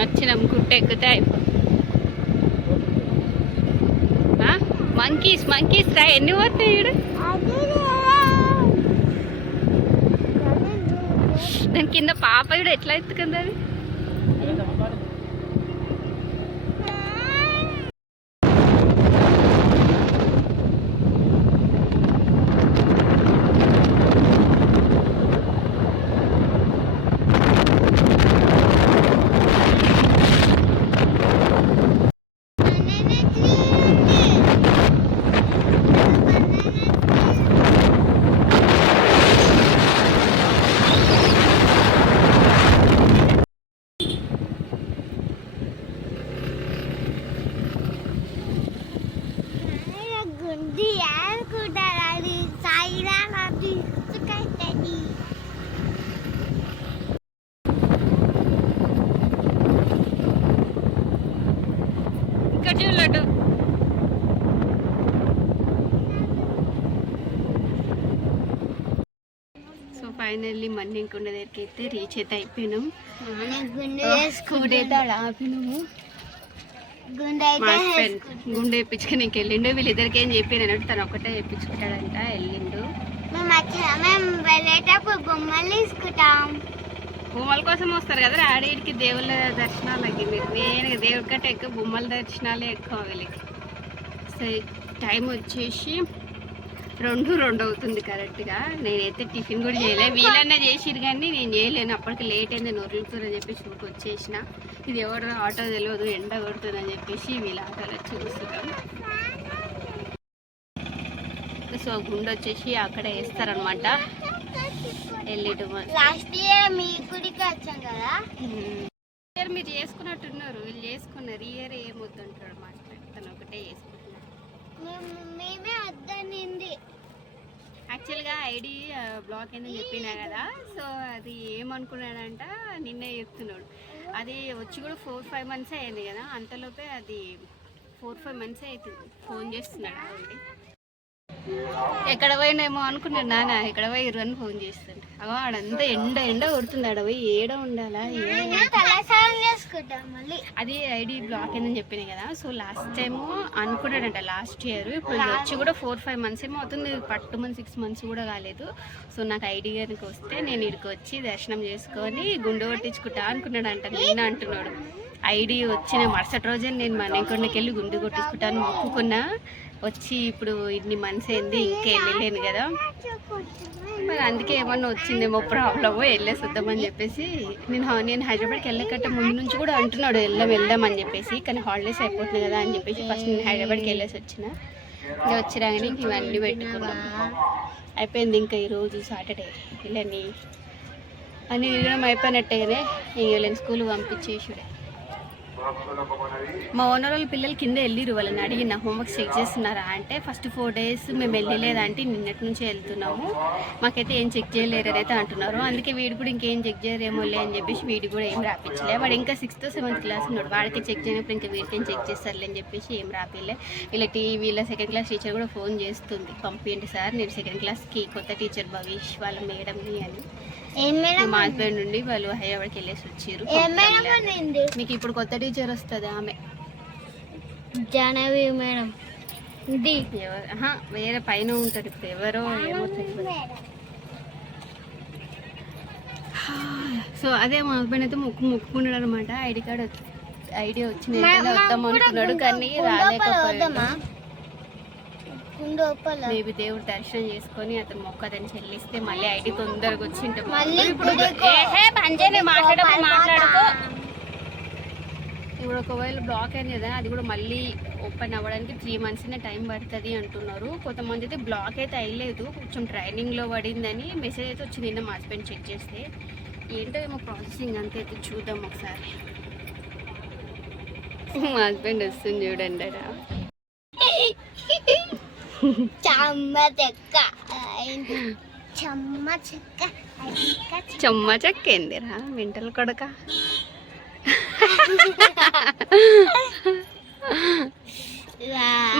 వచ్చినాం గుట్ట ఎక్కితే మంకీస్ మంకీస్ రా ఎన్ని పోతాయి ఇక్కడ దాని కింద పాప కూడా ఎట్లా ఎత్తుకుంది అది లడ్డు సో ఫైనల్లీ మన్నింకొండ దగ్గరికి అయితే రీచ్ అయితే అయిపోయినాం స్కూటీ అయితే అలా ఆపినాము గుండె వేయించుకుని నీకు వెళ్ళిండు వీళ్ళిద్దరికి ఏం చెప్పాను అన్నట్టు తను ఒకటే వేయించుకుంటాడంట వెళ్ళిండు బొమ్మల కోసం వస్తారు కదా ఆడేడికి దేవుళ్ళ దర్శనాలకి మెయిన్గా దేవుడి కంటే ఎక్కువ బొమ్మల దర్శనాలే ఎక్కువ వీళ్ళకి సో టైం వచ్చేసి 2 అవుతుంది కరెక్ట్గా నేనైతే టిఫిన్ కూడా చేయలేదు వీళ్ళన్నా చేసిరు కానీ నేను చేయలేను అప్పటికి లేట్ అయింది నొరులుతుందని చెప్పేసి వచ్చేసిన ఇది ఎవరు ఆటో తెలియదు ఎండ కొడుతుందని చెప్పేసి వీళ్ళ ఆటోలో చూస్తున్నాం సో గుండె వచ్చేసి అక్కడ వేస్తారనమాట లాస్ట్ ఇయర్ మీ గుడికి వచ్చాం కదా ఇయర్ మీరు చేసుకున్నట్టున్నారు వీళ్ళు చేసుకున్నారు ఇయర్ ఏమొద్దంటారు తను ఒకటే చేసుకుంటున్నారు మేమే వద్దనింది యాక్చువల్గా ఐడి బ్లాక్ అయిందని చెప్పినా కదా సో అది ఏమనుకున్నాడంట నిన్నే చెప్తున్నాడు అది వచ్చి కూడా 4-5 months అయింది కదా అంతలోపే అది 4-5 months అవుతుంది ఫోన్ చేస్తున్నాడు ఆల్రెడీ ఎక్కడ పోయినేమో అనుకున్నాడు నాన్న ఎక్కడ పోయిర్రు అని ఫోన్ చేస్తుండే అగో ఆడంతా ఎండ కొడుతుంది ఆడ పోయి ఏడ ఉండాలా అది ఐడి బ్లాక్ అయిందని చెప్పినా కదా సో లాస్ట్ టైము అనుకున్నాడంట లాస్ట్ ఇయర్ ఇప్పుడు వచ్చి కూడా 4-5 months ఏమో అవుతుంది 6 months కూడా కాలేదు సో నాకు ఐడి గారికి వస్తే నేను ఇక్కడికి వచ్చి దర్శనం చేసుకొని గుండె కొట్టించుకుంటా అనుకున్నాడంట నిన్న అంటున్నాడు ఐడి వచ్చిన మరుసటి రోజే నేను మన్నెకొండకి వెళ్ళి గుండె కొట్టించుకుంటాను మొక్కుకున్నా వచ్చి ఇప్పుడు ఇన్ని మంత్స్ అయింది ఇంకా వెళ్ళలేను కదా మరి అందుకే ఏమన్నా వచ్చిందేమో ప్రాబ్లమో వెళ్ళేసి వద్దామని చెప్పేసి నేను హైదరాబాద్కి వెళ్ళకట్టే ముందు నుంచి కూడా అంటున్నాడు వెళ్దాం అని చెప్పేసి కానీ హాలిడేస్ అయిపోతుంది కదా అని చెప్పేసి ఫస్ట్ నేను హైదరాబాద్కి వెళ్ళేసి వచ్చిన ఇంకా వచ్చినాకని ఇంక ఇవన్నీ పెట్టుకున్నాం అయిపోయింది ఇంకా ఈరోజు సాటర్డే వీళ్ళని అన్నీ తిరగడం అయిపోయినట్టేగానే వీళ్ళని స్కూల్ పంపించేసాడే మా ఓనర్ వాళ్ళ పిల్లలు కింద వెళ్ళిరు వాళ్ళని అడిగిన హోంవర్క్ చెక్ చేస్తున్నారా అంటే ఫస్ట్ 4 days మేము వెళ్ళలేదంటే నిన్నటి నుంచి వెళ్తున్నాము మాకైతే ఏం చెక్ చేయలేరు అయితే అంటున్నారు అందుకే వీడు కూడా ఇంకేం చెక్ చేయరేమోలే అని చెప్పేసి వీడు కూడా ఏం రాపించలే వాడు ఇంకా 6th or 7th class ఉన్నాడు వాడికి చెక్ చేయనప్పుడు ఇంకా వీడికి చెక్ చేస్తారులే అని చెప్పేసి ఏం రాపిలే వీళ్ళ 2nd class టీచర్ కూడా ఫోన్ చేస్తుంది పంపించండి సార్ నేను 2nd classకి కొత్త టీచర్ భవిష్ వాళ్ళ మేడంని అని మా హస్బెండ్ నుండి వాళ్ళు హైదరాబాద్కి వెళ్ళేసి వచ్చారు మీకు ఇప్పుడు కొత్త టీచర్ వస్తుంది ఆమె జాహ్నవి మేడం వేరే పైన ఉంటారు ఇప్పుడు ఎవరో ఏమో తెలియదు సో అదే మా హస్బెండ్ అయితే మొక్కుకున్నాడు అనమాట ఐడి కార్డ్ ఐడి వచ్చింది వద్దాం అనుకున్నాడు కానీ రాలేకపోయాడు మేబీ దేవుడు దర్శనం చేసుకొని అతను మొక్కదని చెల్లిస్తే మళ్ళీ ఐడి తొందరగా వచ్చింటే మాట్లాడుకో ఇప్పుడు ఒకవేళ బ్లాక్ అయింది కదా అది కూడా మళ్ళీ ఓపెన్ అవ్వడానికి 3 months టైం పడుతుంది అంటున్నారు కొంతమంది అయితే బ్లాక్ అయితే అయ్యలేదు కొంచెం ట్రైనింగ్లో పడిందని మెసేజ్ అయితే వచ్చింది నిన్న మా హస్బెండ్ చెక్ చేస్తే ఏంటో ఏమో ప్రాసెసింగ్ అంతే అయితే చూద్దాం ఒకసారి మా హస్బెండ్ వస్తుంది చూడండి అడా చెమ్మ చెక్క ఏందిరా మెంటల్ కొడక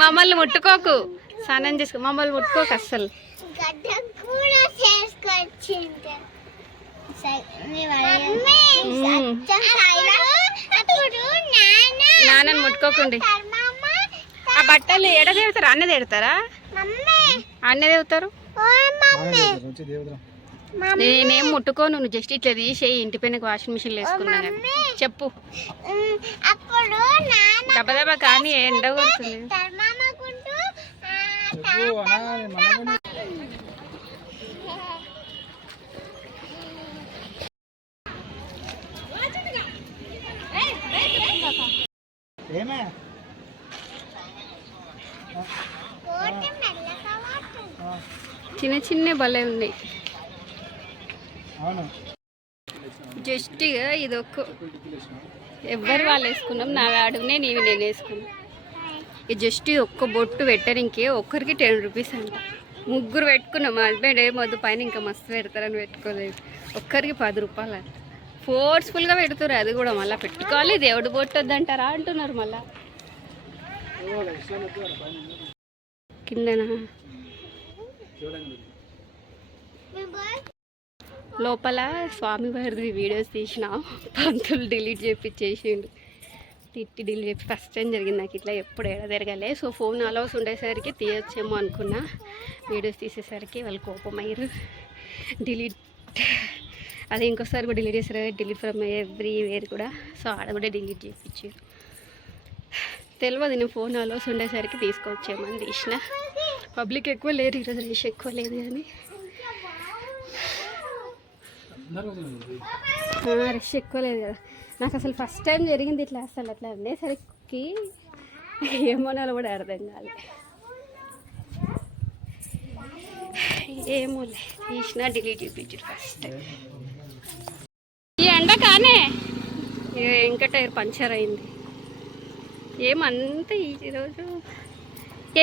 మమ్మల్ని ముట్టుకోకు స్నానం చేసుకో మమ్మల్ని ముట్టుకోకు అస్సలు నాన్నని ముట్టుకోకండి. ఆ బట్టలు ఎడ దేవుతారు? అన్న దేడతారా? అన్న దేవుతారు. నేనేం ముట్టుకోను, నువ్వు జస్ట్ ఇట్లా తీసేయి. ఇంటి పైన వాషింగ్ మిషన్ వేసుకున్నా కానీ. చెప్పు దెబ్బ కానీ ఎండ కొడుతుంది. చిన్న చిన్న భలే ఉన్నాయి. జస్ట్ ఇది ఒక్క ఎవరు వాళ్ళు వేసుకున్నాం. నా అడుగునే నీవి నేను వేసుకున్నాం. ఇది జస్ట్ ఒక్క బొట్టు పెట్టడానికి ఒక్కరికి 10 రూపీస్ అంట. ముగ్గురు పెట్టుకున్నాం. మా హస్బెండ్ ఏమొద్దు పైన ఇంకా మస్తు పెడతారని పెట్టుకోలేదు. ఒక్కరికి 10 రూపాయలు అంట. ఫోర్స్ఫుల్గా పెడుతున్నారు. అది కూడా మళ్ళీ పెట్టుకోవాలి, దేవుడు బొట్టు వద్దంటారా అంటున్నారు. మళ్ళా కిందనా లోపల స్వామివారిది వీడియోస్ తీసిన పంతులు డిలీట్ చేపించేసిండు. తిట్టి డిలీట్ చేసి ఫస్ట్ టైం జరిగింది నాకు ఇట్లా. ఎప్పుడు ఎడ జరగలే. సో ఫోన్ అలౌస్ ఉండేసరికి తీయొచ్చేమో అనుకున్నా. వీడియోస్ తీసేసరికి వాళ్ళు కోపమయ్యారు. డిలీట్ అది ఇంకోసారి కూడా డిలీట్ చేశారు. డిలీట్ ఫ్రమ్ ఎవ్రీవేర్ కూడా. సో ఆడ కూడా డిలీట్ చేయించారు. తెలియదు, నేను ఫోన్ అలౌస్ ఉండేసరికి తీసుకొచ్చేమని తీసిన. పబ్లిక్ ఎక్కువ లేరు ఈరోజు, రష్ ఎక్కువ లేదు కానీ రష్ ఎక్కువ లేదు కదా. నాకు అసలు ఫస్ట్ టైం జరిగింది ఇట్లా. అసలు అట్లా ఉండేసరికి ఏమోనాలో కూడా అర్థం కాలే. ఏమో తీసిన డిలీట్ చూపించారు ఫస్ట్ టైం. ఈ ఎండ కానీ ఇంకా టైర్ పంచర్ అయింది. ఏమంతా ఈరోజు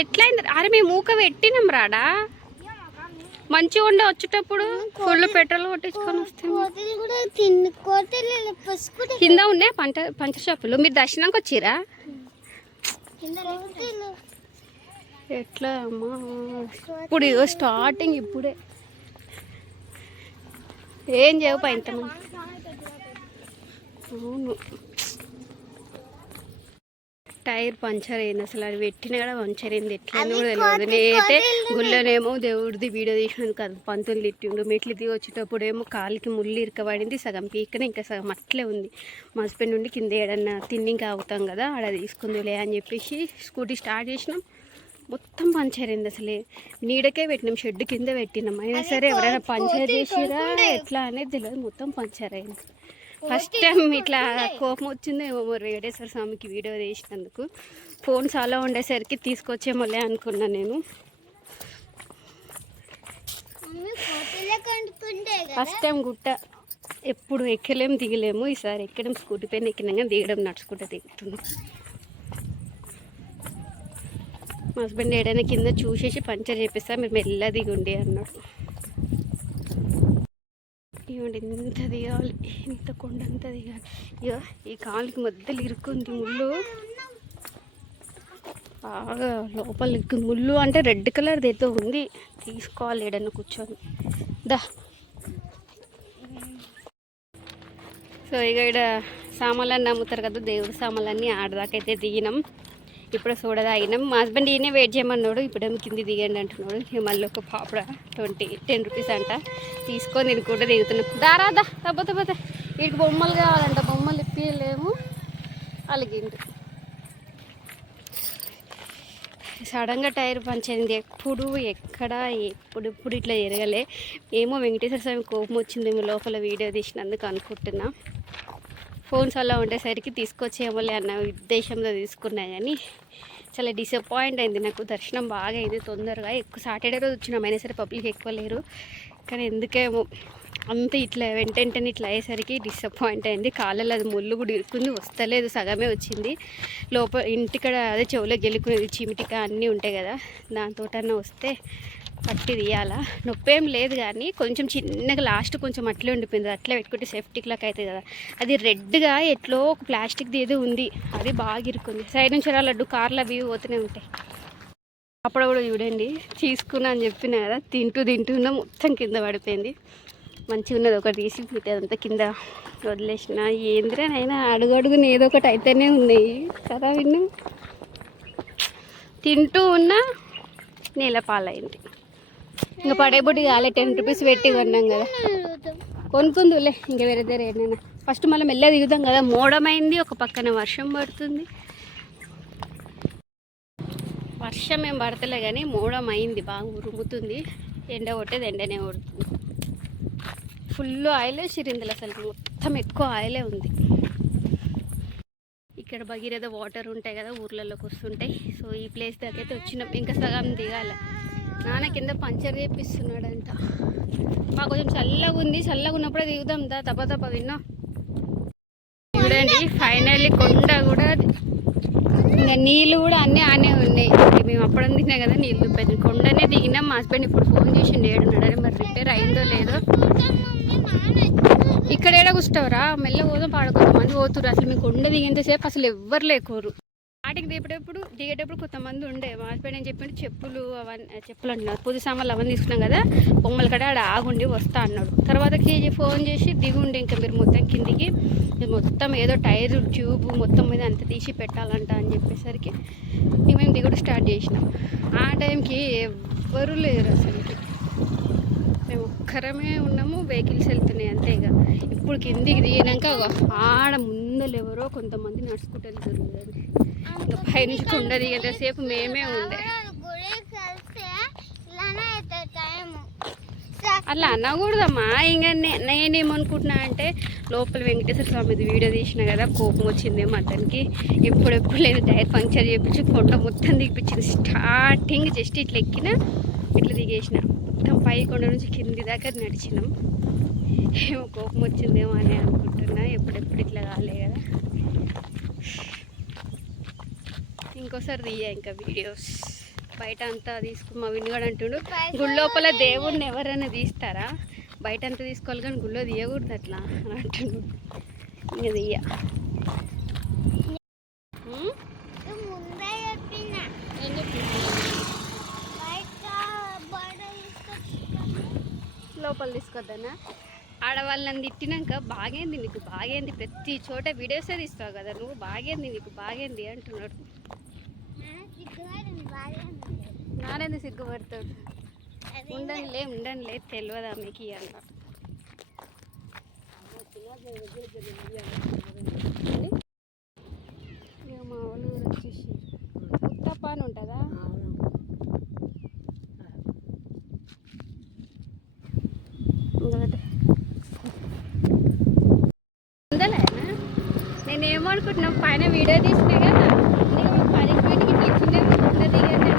ఎట్లయింది? అరే మేము మూక పెట్టినాం రాడా. మంచిగా ఉండే వచ్చేటప్పుడు ఫుల్ పెట్రోల్ కొట్టించుకొని వస్తాం. కింద ఉన్నాయి పంచ షాపులు. మీరు దర్శనానికి వచ్చిరా? ఎట్లా అమ్మా ఇప్పుడు స్టార్టింగ్ ఇప్పుడే ఏం చేయవు ఇంతమంది. అవును టైర్ పంచర్ అయింది. అసలు అది పెట్టినా కూడా పంచర్ అయింది. ఎట్లయింది కూడా తెలియదు. నేనైతే గుళ్ళోనేమో దేవుడిది వీడియో తీసినందుకు అది పంతులు తిట్టిండు. మెట్లు దిగి వచ్చేటప్పుడు ఏమో కాలికి ముళ్ళు ఇరకబడింది. సగం పీకనే ఇంకా సగం అట్లే ఉంది. మా హస్బెండ్ నుండి కింద ఏడన్నా తిని ఇంకా అవుతాం కదా ఆడ తీసుకుందులే అని చెప్పేసి స్కూటీ స్టార్ట్ చేసినాం. మొత్తం పంచర్ అయింది. అసలే నీడకే పెట్టినాం, షెడ్ కింద పెట్టినాం. అయినా సరే ఎవరైనా పంచర్ చేసిరా ఎట్లా అనేది తెలియదు. మొత్తం పంచర్ అయింది. ఫస్ట్ టైం ఇట్లా కోపం వచ్చిందేమో వెంకటేశ్వర స్వామికి వీడియో తీసినందుకు. ఫోన్ చాలా ఉండేసరికి తీసుకొచ్చేమోలే అనుకున్నా నేను. ఫస్ట్ టైం గుట్ట ఎప్పుడు ఎక్కలేము దిగలేము. ఈసారి ఎక్కడం స్కూటీ పైన ఎక్కినాక దిగడం నడుచుకుంటూ దిగుతుంది. మా హస్బెండ్ ఏడైనా కింద చూసేసి పంచర్ చేపిస్తా, మీరు మెల్ల దిగుండి అన్నాడు. ఇవ్వండి ఇంత దిగాలి, ఇంత కొండ అంతా దిగాలి. ఇక ఈ కాలుకి మధ్యలో ఇరుక్కుంది ముళ్ళు. బాగా లోపల ఇరుక్కుంది ముళ్ళు. అంటే రెడ్ కలర్ది ఏదో ఉంది, తీసుకోవాలి ఏడన్నా కూర్చొని దా. సో ఇక ఇక్కడ సామాన్లన్నీ అమ్ముతారు కదా, దేవుడి సామాన్లన్నీ ఆడదాకైతే దిగినాం. ఇప్పుడు సోడా తాగినాం. మా హస్బెండ్ ఈయనే వెయిట్ చేయమన్నాడు. ఇప్పుడేమో కింది దిగండి అంటున్నాడు. ఇక మళ్ళీ ఒక పాపడ 10 రూపీస్ అంట తీసుకొని నేను కూడా దిగుతున్నాం. దారాదా తప్పతే వీటికి బొమ్మలు కావాలంట. బొమ్మలు ఇప్పియలేము అలిగిండు. సడన్గా టైర్ పంచైంది. ఎప్పుడు ఎక్కడ ఎప్పుడు ఇట్లా జరగలే. ఏమో వెంకటేశ్వర స్వామి కోపం వచ్చిందేమో లోపల వీడియో తీసినందుకు అనుకుంటున్నా. ఫోన్స్ అలా ఉండేసరికి తీసుకొచ్చేమోలే అన్న ఉద్దేశంలో తీసుకున్నా కానీ చాలా డిసప్పాయింట్ అయింది. నాకు దర్శనం బాగా అయింది తొందరగా. ఎక్కువ సాటర్డే రోజు వచ్చినాం, అయినా సరే పబ్లిక్ ఎక్కువ లేరు. కానీ ఎందుకేమో అంత ఇట్లా వెంటనే ఇట్లా అయ్యేసరికి డిసప్పాయింట్ అయింది. కాళ్ళలో అది ముళ్ళు కూడా ఇరుక్కుంది, వస్తలేదు, సగమే వచ్చింది. లోపల ఇంటికడ అదే చెవులో గెలుకునేది చిమిటిక అన్నీ ఉంటాయి కదా, దాంతోటన్నా వస్తే పట్టి తీయాలా. నొప్పి ఏం లేదు కానీ కొంచెం చిన్నగా లాస్ట్ కొంచెం అట్లే ఉండిపోయింది. అట్లే పెట్టుకుంటే సేఫ్టీ లాక్ అవుతుంది కదా. అది రెడ్గా ఎట్లో ఒక ప్లాస్టిక్ది ఏదో ఉంది, అది బాగా ఇరుక్కుంది. సైడ్ నుంచి అలా లడ్డు కార్లు అవి పోతూనే ఉంటాయి. అప్పుడు కూడా చూడండి తీసుకున్నా అని చెప్పిన కదా, తింటూ మొత్తం కింద పడిపోయింది. మంచిగా ఉన్నది ఒకటి తీసి మిగతాదంతా కింద వదిలేసిన. ఏంద్రా నైనా అడుగడుగున ఏదో ఒకటి అయితేనే ఉన్నాయి కదా. విన్ను తింటూ ఉన్నా నీళ్ళ పాలైంది. ఇంకా పడేబుడ్డి కాలే 10 రూపీస్ పెట్టి కొన్నాం కదా, కొనుక్కుందులే ఇంకా వేరే దగ్గర ఏదైనా. ఫస్ట్ మళ్ళీ మెల్ల దిగుదాం కదా, మోడమైంది, ఒక పక్కన వర్షం పడుతుంది. వర్షం ఏం పడతలే కానీ మోడం అయింది, బాగా ఉరుముతుంది. ఎండ కొట్టేది ఎండనే కొడుతుంది. ఫుల్ ఆయిలే చిరిందులు, అసలు మొత్తం ఎక్కువ ఆయిలే ఉంది. ఇక్కడ భగీరథ వాటర్ ఉంటాయి కదా, ఊర్లలోకి వస్తుంటాయి. సో ఈ ప్లేస్ దగ్గర అయితే వచ్చినాం. ఇంకా సగం దిగాల. నాన్న కింద పంచర్ చేపిస్తున్నాడంట. మాకు కొంచెం చల్లగా ఉంది, చల్లగా ఉన్నప్పుడే దిగుదాం దా, తప్ప విన్నా. చూడండి ఫైనల్లీ కొండ కూడా, ఇంకా నీళ్ళు కూడా అన్నీ ఆనే ఉన్నాయి. మేము అప్పుడు తిన్నాం కదా నీళ్ళు చూపించాం. కొండనే దిగినాం. మా హస్బెండ్ ఇప్పుడు ఫోన్ చేసి ఏడున్నాడు, మరి రిపేర్ అయిందో లేదో. ఇక్కడ ఏడా కూర్చోవరా, మెల్ల పోదాం, పాడుకోమంది పోతురు. అసలు మేము కొండ దిగేంతసేపు అసలు ఎవ్వరు లేకోరు. స్టార్టింగ్ దిగేటప్పుడు కొంతమంది ఉండే. మా హస్బెండ్ ఏం చెప్పిండు, చెప్పులు అంటున్నారు, పూజ సామాన్లు అవన్నీ తీసుకున్నాం కదా, బొమ్మల కడ ఆడ ఆగుండి వస్తా అన్నాడు. తర్వాత ఫోన్ చేసి దిగుండి ఇంకా మీరు మొత్తం కిందికి, మొత్తం ఏదో టైరు ట్యూబ్ మొత్తం మీద అంత తీసి పెట్టాలంట అని చెప్పేసరికి ఇంక మేము దిగుడు స్టార్ట్ చేసినాం. ఆ టైంకి ఎవ్వరూ లేరు అసలు. మేము ఒక్కరమే ఉన్నాము, వెహికల్స్ వెళ్తున్నాయి అంతే. ఇక ఇప్పుడు కిందికి దిగినాక ఆడ ముందలు ఎవరో కొంతమంది నడుచుకుంటూ వెళ్తున్నారు. ఇంకా పైనుంచి కొండ దిగేంతసేపు మేమే ఉండే. అట్లా అనకూడదమ్మా. ఇంకా నేనేమనుకుంటున్నా అంటే, లోపల వెంకటేశ్వర స్వామిది వీడియో తీసిన కదా, కోపం వచ్చిందేమో అతనికి. ఎప్పుడెప్పుడు లేదు టైర్ పంక్చర్ చేయించి కొండ మొత్తం దిగిపించింది. స్టార్టింగ్ జస్ట్ ఇట్లా ఎక్కిన, ఇట్లా దిగేసిన, మొత్తం పై కొండ నుంచి కింది దాకా నడిచినాం. ఏమో కోపం వచ్చిందేమో అని అనుకుంటున్నా. ఎప్పుడెప్పుడు ఇట్లా కాలే కదా. ఇంకోసారి తీయ ఇంకా వీడియోస్. బయట అంతా మా వినుగాడు అంటుండు, గుడి లోపల దేవుడిని ఎవరైనా తీస్తారా, బయట అంతా తీసుకోవాలి కానీ గుళ్ళో తీయకూడదు అట్లా అని అంటుండు. ఇంకా తీయ లోపల తీసుకొద్దనా. ఆడవాళ్ళని తిట్టినాక బాగేంది నీకు, బాగేంది, ప్రతి చోట వీడియోసే తీస్తావు కదా నువ్వు, బాగేంది నీకు, బాగేంది అంటున్నాడు. నానేంది సిగ్గుపడతాడు. ఉండనిలే తెలియదా మీకు అన్నాడు. మా వాళ్ళు వచ్చేసి ఉత్తప్ప అని ఉంటుందా, ఉందలేనా. నేనేమనుకుంటున్నావు, పైన వీడియో తీసినా కదా, నేను పనిష్మెంట్కి ఇట్లా చిన్న దిగండి